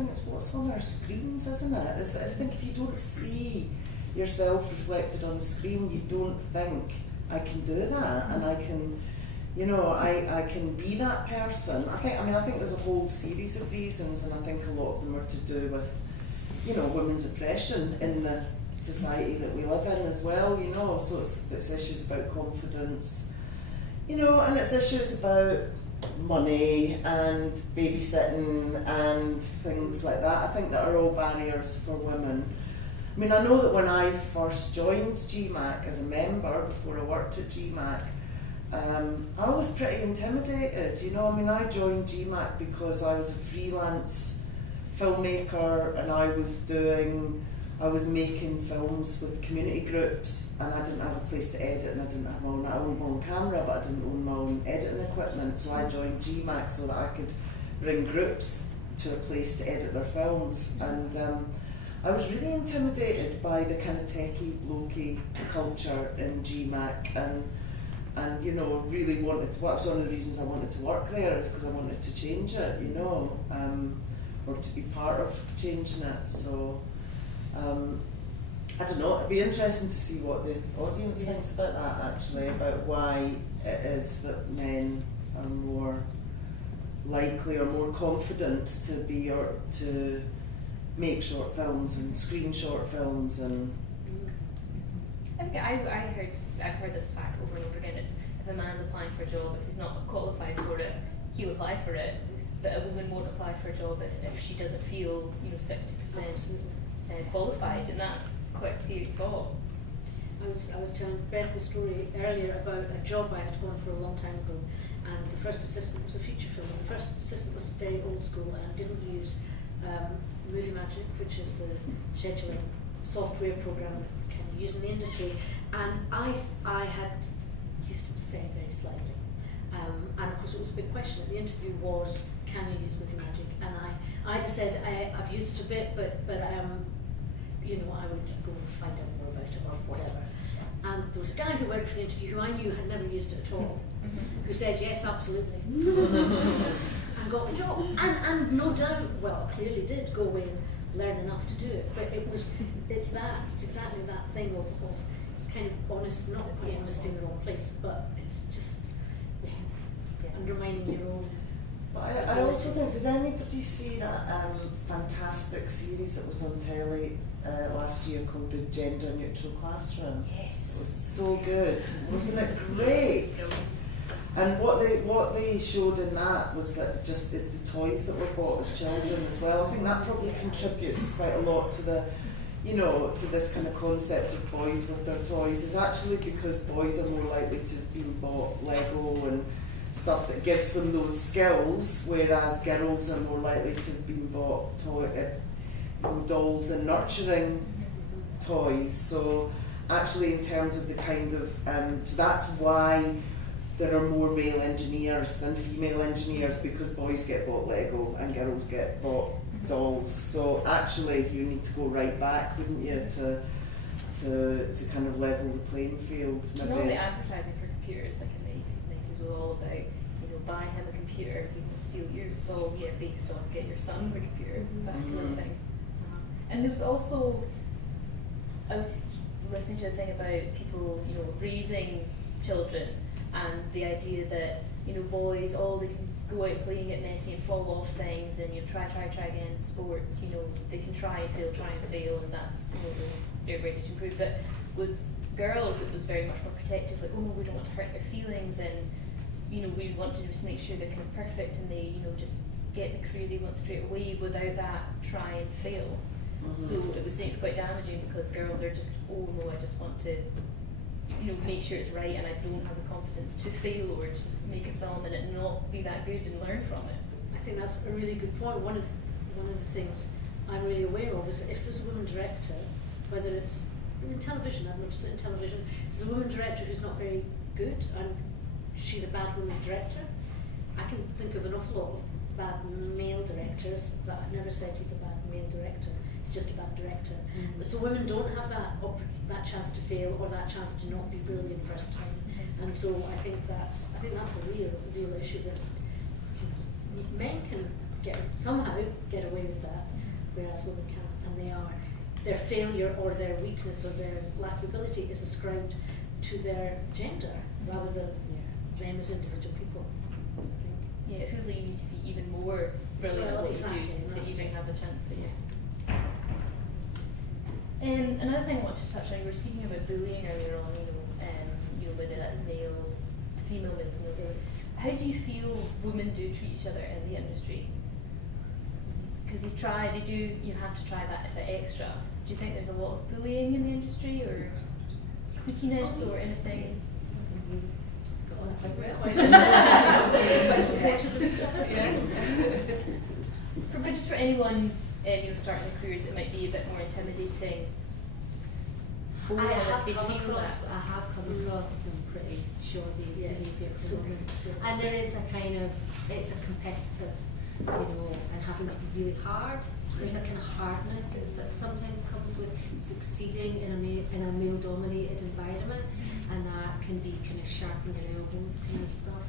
thing, it's what's on our screens, isn't it? I think if you don't see yourself reflected on the screen, you don't think, I can do that, and I can, I can be that person. I think there's a whole series of reasons, and I think a lot of them are to do with, women's oppression in the society that we live in as well, so it's issues about confidence, and it's issues about money and babysitting and things like that. I think that are all barriers for women. I mean, I know that when I first joined GMAC as a member, before I worked at GMAC, I was pretty intimidated, I joined GMAC because I was a freelance filmmaker, and I was making films with community groups, and I didn't have a place to edit, and I didn't have I owned my own camera, but I didn't own my own editing equipment, so I joined GMAC so that I could bring groups to a place to edit their films, and I was really intimidated by the kind of techie, blokey culture in GMAC, and really wanted to, was one of the reasons I wanted to work there, is because I wanted to change it, or to be part of changing it. So I don't know, it'd be interesting to see what the audience thinks about that, actually, about why it is that men are more likely or more confident to be, or to make short films and screen short films. And I think I've heard this fact over and over again. It's, if a man's applying for a job, if he's not qualified for it, he'll apply for it, but a woman won't apply for a job if she doesn't feel 60% qualified, and that's quite a scary thought. I was telling Beth a story earlier about a job I had gone for a long time ago, and the first assistant was a feature film. The first assistant was very old school and didn't use Movie Magic, which is the scheduling software program that you can use in the industry, and I had used it very, very slightly. And of course it was a big question at the interview was, can you use Movie Magic? And I either said I've used it a bit, but I would go find out more about it or whatever. And there was a guy who worked for the interview who I knew had never used it at all, who said yes, absolutely, and got the job. And no doubt, clearly did go away and learn enough to do it. But it's exactly that thing of it's kind of honest, not quite honesty in the wrong place, but it's just undermining your own. But I also think, did anybody see that fantastic series that was on telly last year called The Gender Neutral Classroom? Yes. It was so good. Wasn't it great? And what they showed in that was that just it's the toys that were bought as children as well. I think that probably contributes quite a lot to the, to this kind of concept of boys with their toys, is actually because boys are more likely to have been bought Lego and stuff that gives them those skills, whereas girls are more likely to have been bought dolls and nurturing toys. So actually, in terms of the kind of, so that's why there are more male engineers than female engineers, because boys get bought Lego and girls get bought dolls. So actually, you need to go right back, wouldn't you, to kind of level the playing field. Maybe. All the advertising for computers, like in the 80s and 90s, was all about, buy him a computer, he can steal yours. It's all based on get your son a computer, that kind of thing. And there was also, I was listening to a thing about people, raising children, and the idea that, boys, they can go out playing, get messy and fall off things, and try again in sports, they can try and fail, and that's, they're ready to improve. But with girls, it was very much more protective, like, we don't want to hurt their feelings, and, we want to just make sure they're kind of perfect, and they, just get the career they want straight away without that try and fail. So it was saying it's quite damaging, because girls are just, I just want to, make sure it's right, and I don't have the confidence to fail or to make a film and it not be that good and learn from it. I think that's a really good point. One of the things I'm really aware of is if there's a woman director, whether it's in television, I've noticed it in television, there's a woman director who's not very good and she's a bad woman director. I can think of an awful lot of bad male directors that I've never said he's a bad male director. Just a bad director. So women don't have that chance to fail or that chance to not be brilliant first time. And so I think that's a real issue that men can somehow get away with that, whereas women can't, and their failure or their weakness or their lack of ability is ascribed to their gender rather than them as individual people. I think. Yeah, it feels like you need to be even more brilliant at what exactly, you do and to that's even just- have a chance to, another thing I wanted to touch on, you were speaking about bullying earlier on, whether that's female male. How do you feel women do treat each other in the industry? Because you have to try that a bit extra. Do you think there's a lot of bullying in the industry or cliquiness or anything? Quite supportive of each other. Just for anyone starting their careers, it might be a bit more intimidating. I have They come feel across Mm. some pretty shoddy Yes. behaviour So- from women. so- And there is it's a competitive, and having to be really hard. There's a kind of hardness that sometimes comes with succeeding in a male-dominated environment, and that can be kind of sharpening your elbows kind of stuff.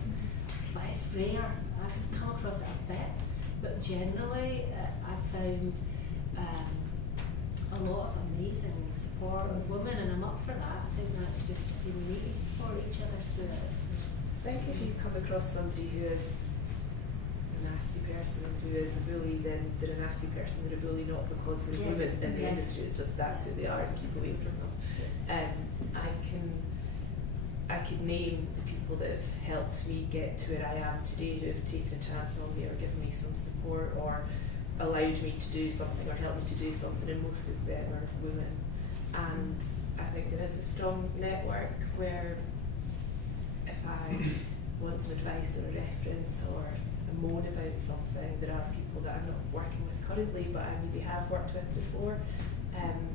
But it's rare. I've come across it a bit, but generally I've found a lot of amazing support of women, and I'm up for that. I think that's just, we need to support each other through it. So. I think if you come across somebody who is a nasty person who is a bully, then they're a nasty person, they're a bully not because they're Yes, women in the yes. industry, it's just that's who they are and keep away from them. I could name the people that have helped me get to where I am today, who have taken a chance on me or given me some support or allowed me to do something or helped me to do something, and most of them are women. And I think there is a strong network where if I want some advice or a reference or a moan about something, there are people that I'm not working with currently but I maybe have worked with before, and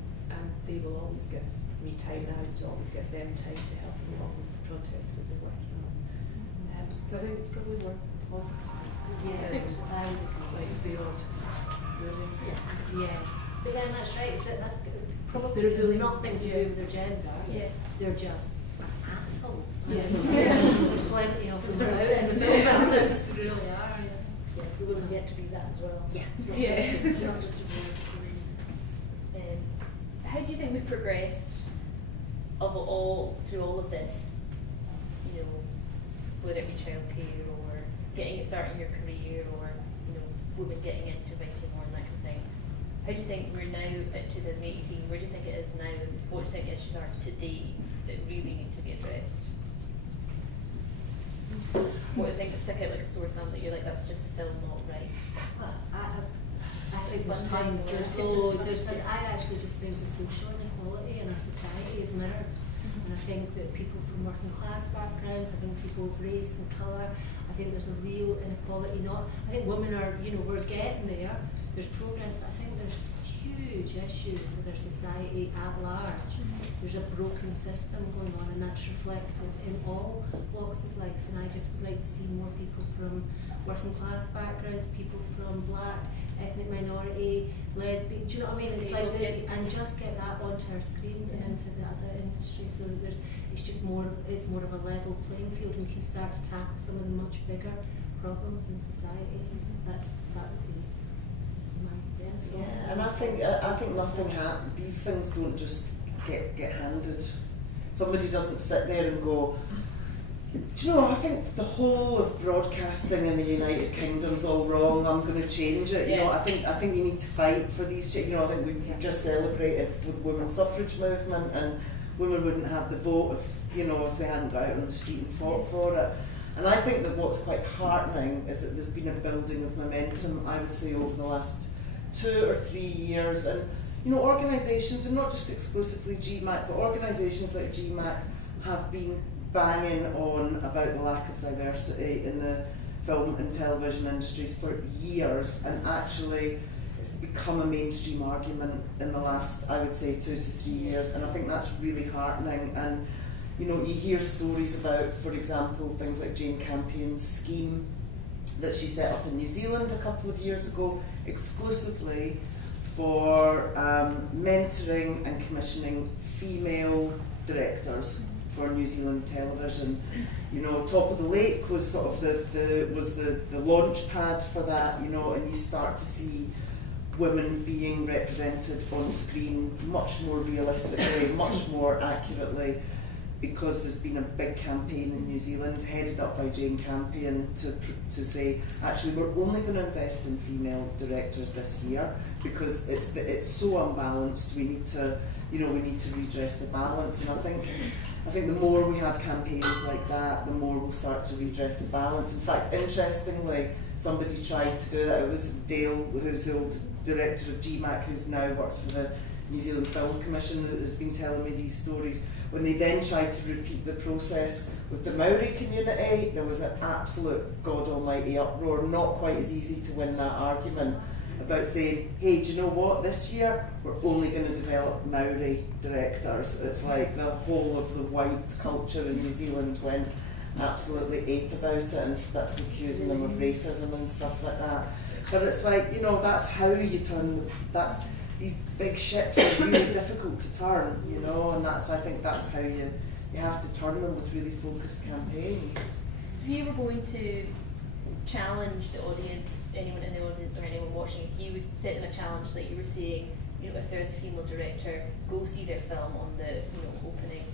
they will always give me time, and I would always give them time to help them along with the projects that they're working on. So I think it's probably more positive. Yeah, I would agree. Like the odd bullying. Yes. But then that's right. That's probably They're bullying. nothing to do with their gender. Yeah. They're just an asshole. Yes. There's plenty of them out in the film business. They really are. Yes, the women get to be that as well. Yeah. It's not just a How do you think we've progressed through all of this? Whether it be childcare or getting a start in your career or women getting into writing more and that kind of thing. How do you think we're now at 2018? Where do you think it is now, and what do you think issues are today that really need to be addressed? What do you think to stick out like a sore thumb that you're like, that's just still not right? Well, I think there's Funding tons. There's or- loads. I actually just think the social inequality in our society is mirrored. And I think that people from working class backgrounds, I think people of race and colour, I think there's a real inequality. I think women are, we're getting there, there's progress, but I think there's huge issues with our society at large. There's a broken system going on, and that's reflected in all walks of life, and I just would like to see more people from working class backgrounds, people from black, ethnic minority, lesbian, do you know what I mean? It's like and just get that onto our screens and into the industry, so that it's more of a level playing field, and we can start to tackle some of the much bigger problems in society. That would be my guess. Yeah, and I think nothing happens. These things don't just get handed. Somebody doesn't sit there and go, do you know, I think the whole of broadcasting in the United Kingdom's all wrong, I'm going to change it. I think you need to fight for these I think we just celebrated the women's suffrage movement, and women wouldn't have the vote if they hadn't got out on the street and fought for it. And I think that what's quite heartening is that there's been a building of momentum, I would say, over the last 2 or 3 years. And organisations, and not just exclusively GMAC, but organisations like GMAC have been banging on about the lack of diversity in the film and television industries for years, and actually it's become a mainstream argument in the last, I would say, 2 to 3 years, and I think that's really heartening. And you hear stories about, for example, things like Jane Campion's scheme that she set up in New Zealand a couple of years ago, exclusively for mentoring and commissioning female directors for New Zealand television. You know, Top of the Lake was sort of the launch pad for that, you know, and you start to see women being represented on screen much more realistically, much more accurately, because there's been a big campaign in New Zealand headed up by Jane Campion to say, actually, we're only going to invest in female directors this year because it's so unbalanced. We need to, you know, we need to redress the balance. And I think the more we have campaigns like that, the more we'll start to redress the balance. In fact, interestingly, somebody tried to do that. It was Dale, who's the old director of GMAC, who's now works for the New Zealand Film Commission, who has been telling me these stories. When they then tried to repeat the process with the Maori community, there was an absolute God almighty uproar, not quite as easy to win that argument about saying, hey, do you know what, this year we're only going to develop Maori directors. It's like the whole of the white culture in New Zealand went absolutely ape about it and started accusing them of racism and stuff like that. But it's like, you know, that's how you turn, these big ships are really difficult to turn, you know, and I think that's how you have to turn them with really focused campaigns. If you were going to challenge the audience, anyone in the audience or anyone watching, if you would set them a challenge like you were saying, you know, if there's a female director, go see their film on the, you know, opening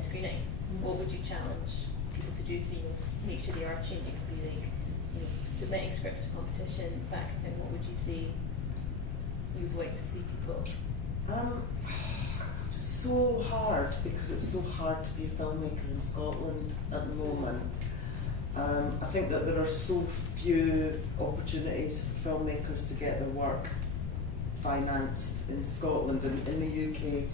screening, what would you challenge people to do to, you know, make sure they are changing? It could be like, you know, submitting scripts to competitions, that kind of thing. What would you say you would like to see people? It's so hard because it's so hard to be a filmmaker in Scotland at the moment. I think that there are so few opportunities for filmmakers to get their work financed in Scotland and in the UK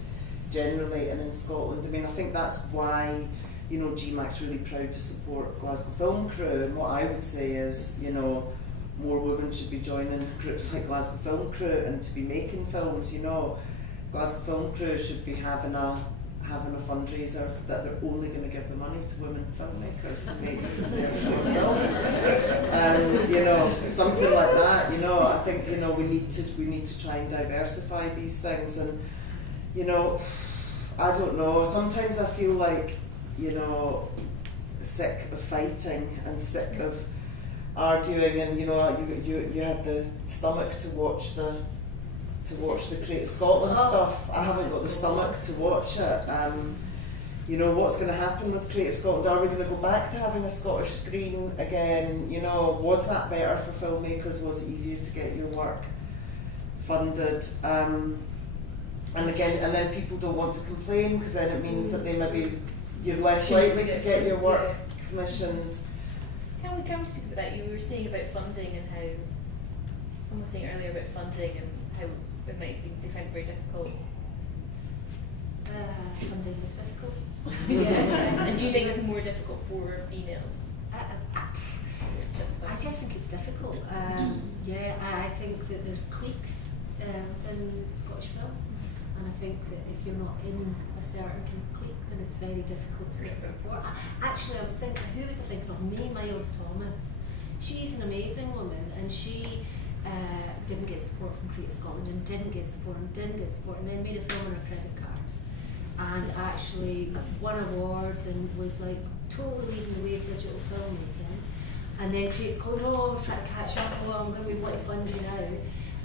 generally, and in Scotland. I mean, I think that's why, you know, GMAC's really proud to support Glasgow Film Crew, and what I would say is, you know, more women should be joining groups like Glasgow Film Crew and to be making films, you know. Glasgow Film Crew should be having a fundraiser that they're only going to give the money to women filmmakers to make their films. You know, something like that. You know, I think, you know, we need to try and diversify these things. And, you know, I don't know. Sometimes I feel like, you know, sick of fighting and sick of arguing. And, you know, you had the stomach to watch the Creative Scotland stuff. I haven't got the stomach to watch it. You know, what's going to happen with Creative Scotland? Are we going to go back to having a Scottish screen again? You know, was that better for filmmakers? Was it easier to get your work funded? And then people don't want to complain because then it means that you're less likely to get your work commissioned. Can we come to speak about that? You were saying about funding and how someone was saying earlier about funding and how it might be, they find it very difficult. Funding is difficult. Yeah. And do you think it's more difficult for females? I just think it's difficult. I think that there's cliques in Scottish film, and I think that if you're not in a certain kind of clique, then it's very difficult to get support. Actually, I was thinking, who was I thinking of? Mae Miles Thomas. She's an amazing woman, and she didn't get support from Creative Scotland and didn't get support and then made a film on her credit card and actually won awards and was like totally leading the way of digital filmmaking. And then Creative Scotland, we're trying to catch up, I'm going to be wanting to fund you now.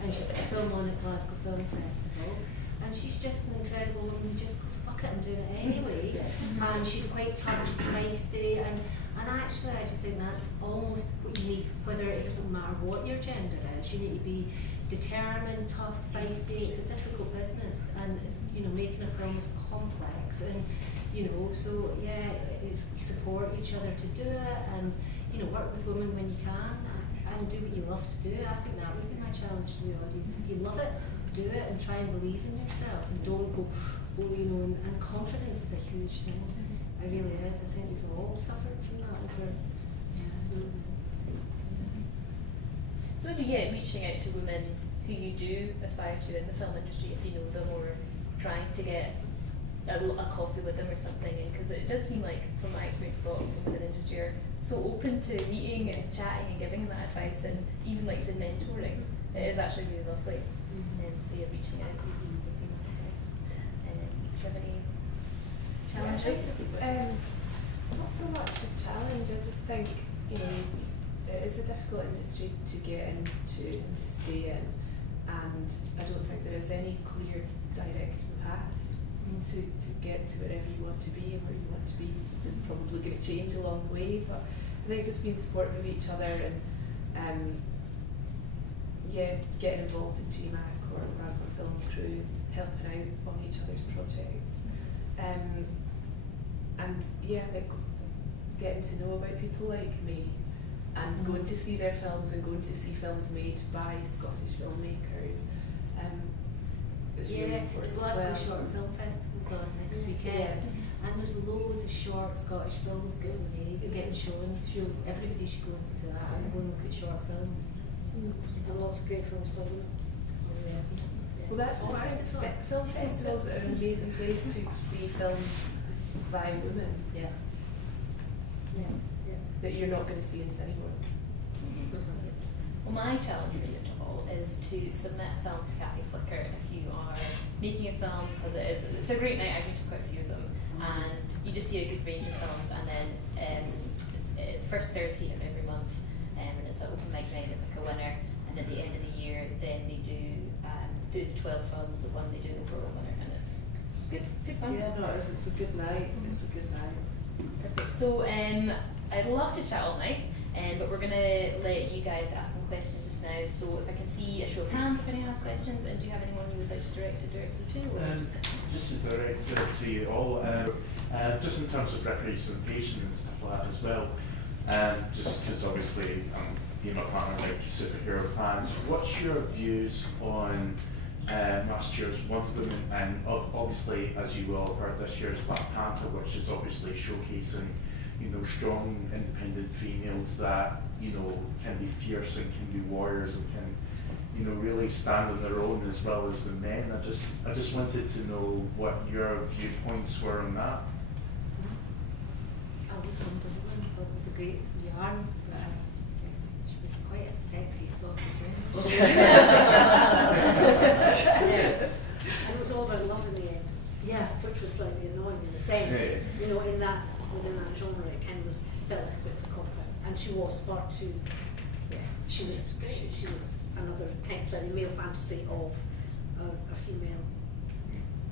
And she's got a film on at Glasgow Film Festival, and she's just an incredible woman who just goes, fuck it, I'm doing it anyway. And she's quite tough, she's feisty, and actually I just think that's almost what you need, whether it doesn't matter what your gender is, you need to be determined, tough, feisty. It's a difficult business, and you know, making a film is complex, and you know, so yeah, it's, we support each other to do it, and you know, work with women when you can, and do what you love to do. I think that would be my challenge to the audience. If you love it, do it, and try and believe in yourself, and don't go, you know, and confidence is a huge thing. It really is. I think we've all suffered from that over. So maybe reaching out to women who you do aspire to in the film industry, if you know them, or trying to get a coffee with them or something, because it does seem like, from my experience, a lot of women in the industry are so open to meeting and chatting and giving that advice, and even like say mentoring. It is actually really lovely. So reaching out would be nice. Do you have any challenges? Not so much a challenge. I just think, you know, it is a difficult industry to get into and to stay in, and I don't think there is any clear direct path to get to wherever you want to be, and where you want to be is probably going to change along the way. But I think just being supportive of each other and getting involved in GMAC or Glasgow Film Crew, helping out on each other's projects, and like getting to know about people like me, and going to see their films and going to see films made by Scottish filmmakers. It's really Yeah, important the as Glasgow well. Short Film Festival's on next weekend, and there's loads of short Scottish films getting made, getting shown. Everybody should go into that and go and look at short films. And lots of great films by women. Well, that's the thing. Film festivals are an amazing place to see films by women Yeah. that you're not going to see in cinema. Well, my challenge really at all is to submit a film to Cathy Flicker if you are making a film, because it's a great night. I've been to quite a few of them, and you just see a good range of films. And then it's first Thursday of every month, and it's an open mic night. They pick a winner, and at the end of the year, then they do through the 12 films, the one they do an overall winner, and it's good. It's good fun. Yeah, no, it's a good night. It's a good night. Perfect. So I'd love to chat all night, but we're going to let you guys ask some questions just now. So if I can see a show of hands if anyone has questions, and do you have anyone you would like to direct it directly to? Or Just to direct it to you all, just in terms of representation and stuff like that as well, just because obviously you know, partner like superhero fans, what's your views on last year's Wonder Woman, and obviously, as you will have heard, this year's Black Panther, which is obviously showcasing, you know, strong independent females that, you know, can be fierce and can be warriors and can, you know, really stand on their own as well as the men. I just wanted to know what your viewpoints were on that. I loved Wonder Woman. I thought it was a great yarn, but she was quite a sexy sausage. And it was all about love in the end. Yeah. Which was slightly annoying in a sense. You know, within that genre, it kind of felt like a bit of a cop out. And she was far too. Yeah, she was another kind of slightly male fantasy of a female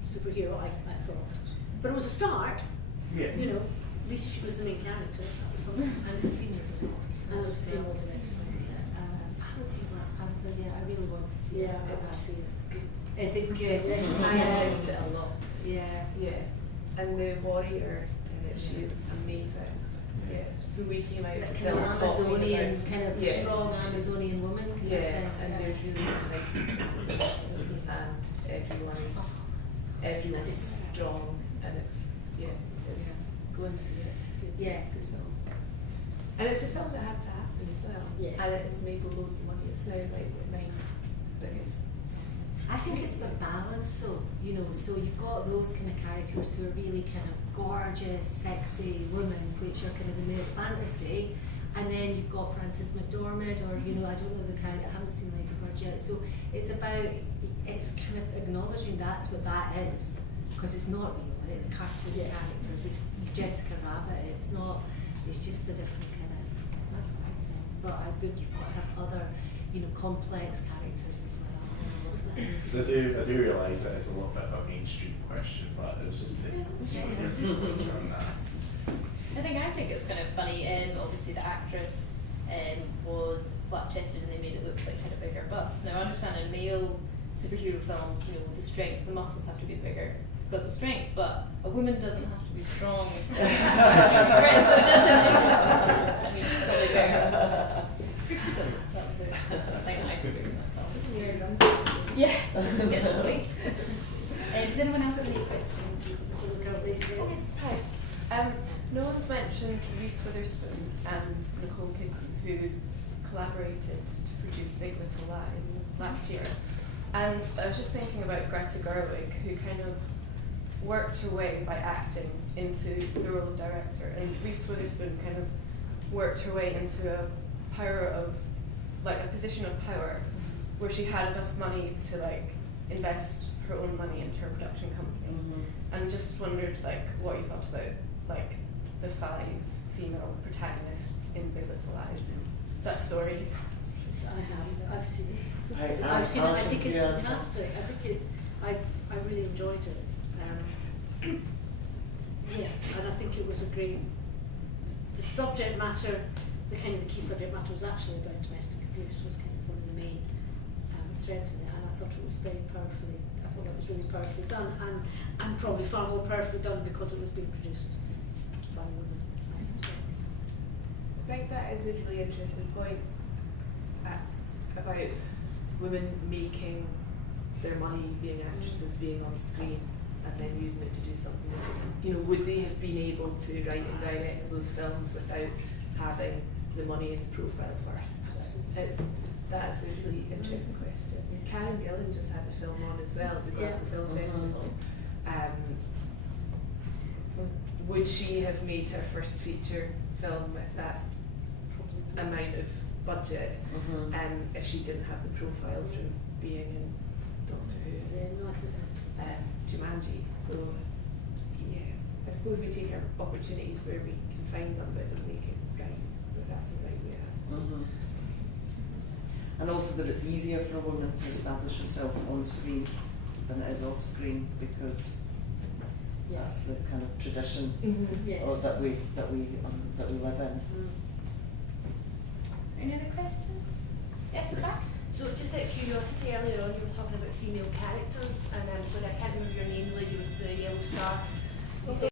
superhero. I thought, but it was a start. Yeah. You know, at least she was the main character. That was something. And it's a female director. And it's a female director. I haven't seen Black Panther yet. I really want to see Yeah, it. I want to see it. Is it good? I liked it a lot. Yeah. Yeah, and the warrior in it, she is amazing. Yeah, so we came out Like of kind of film talking Amazonian, about- kind of yeah, strong Amazonian woman. Kind Yeah, of thing. and there's really nice sequences in it, and everyone is strong, and it's go and see it. Yeah, it's a good film. And it's a film that had to happen as well, Yeah. and it has made loads of money. It's now like the 9th biggest. I think it's about balance, so you know, so you've got those kind of characters who are really kind of gorgeous, sexy women, which are kind of the male fantasy, and then you've got Frances McDormand, or you know, I don't know the character, I haven't seen Lady Bird yet. So it's about, it's kind of acknowledging that's what that is, because it's not real, it's cartoon characters. It's Jessica Rabbit. It's not. It's just a different kind of. That's what I think. But I think you've got to have other, you know, complex characters as well. Because I do realise that it's a little bit of a mainstream question, but it was just to see what your viewpoints were on that. I think it's kind of funny. Obviously, the actress was flat-chested, and they made it look like had a bigger bust. Now, I understand in male superhero films, you know, the strength, the muscles have to be bigger because of strength, but a woman doesn't have to be strong. Right, so it doesn't. I mean, it's probably bigger. So that was the thing I could do in that film. Yeah, yes, probably. Does anyone else have any questions? Oh, yes. Hi. No one's mentioned Reese Witherspoon and Nicole Kidman, who collaborated to produce Big Little Lies last year. And I was just thinking about Greta Gerwig, who kind of worked her way by acting into the role of director, and Reese Witherspoon kind of worked her way into a position of power, where she had enough money to like invest her own money into her production company. And just wondered like what you thought about like the 5 female protagonists in Big Little Lies. That story. I've seen it. I've seen it. I think it's yeah. fantastic. I really enjoyed it. Yeah, and I think it was a great. The subject matter, the key subject matter was actually about domestic abuse. Was kind of one of the main threads in it, and I thought it was very powerfully. I thought it was really powerfully done, and probably far more powerfully done because it was being produced by women, I suspect. I think that is a really interesting point about women making their money being actresses, being on screen, and then using it to do something. You know, would they have been able to write and direct those films without having the money in the profile first? That's a really interesting question. Karen Gillan just had a film on as well at the Glasgow Film Festival. Would she have made her first feature film with that amount of budget if she didn't have the profile from being in Doctor Who? Yeah, no, I think that's. Jumanji. So yeah, I suppose we take our opportunities where we can find them, but it doesn't make it right. But that's the right way it has to be. And also that it's easier for a woman to establish herself on screen than it is off screen, because that's the kind of tradition Yes. or that we live in. Any other questions? Yes, in the back. So just out of curiosity, earlier on you were talking about female characters, and sorry, I can't remember your name, the lady with the yellow scarf. You said